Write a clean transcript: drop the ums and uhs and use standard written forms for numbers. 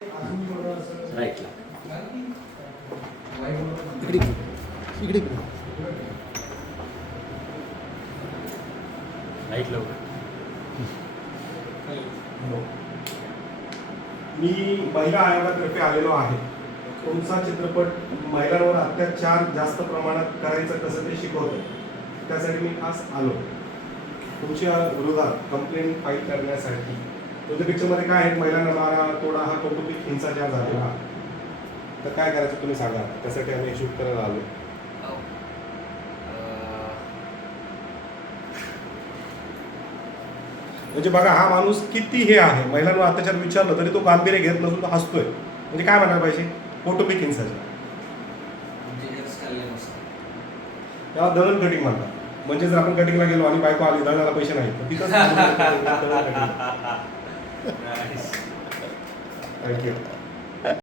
राईटला इकडे इकडे राईट लवकर. मी महिला आयोगातर्फे आलेलो आहे. तुमचा चित्रपट महिलांवर अत्याचार जास्त प्रमाणात करायचं कसं ते शिकवतो, त्यासाठी मी खास आलो तुमच्या विरोधात कंप्लेंट फाईल करण्यासाठी. तुमच्या पिक्चरमध्ये काय आहे, महिलांना मारा तोडा हा कौटुंबिक हिंसाचार झालेला, तर काय करायचं तुम्ही सांगा. त्यासाठी आम्ही शूट करायला आलो. म्हणजे बघा हा माणूस किती हे आहे, महिलांवर अत्याचार विचारलं तरी तो गांभीर्य घेत नसून तो हसतोय. म्हणजे काय म्हणायला पाहिजे, कौटुंबिक हिंसाचार. त्याला दळण कटिंग म्हणतात. म्हणजे जर आपण कटिंगला गेलो आणि बायको आली दळणाला पैसे नाही तर तिथंच थँक्यू.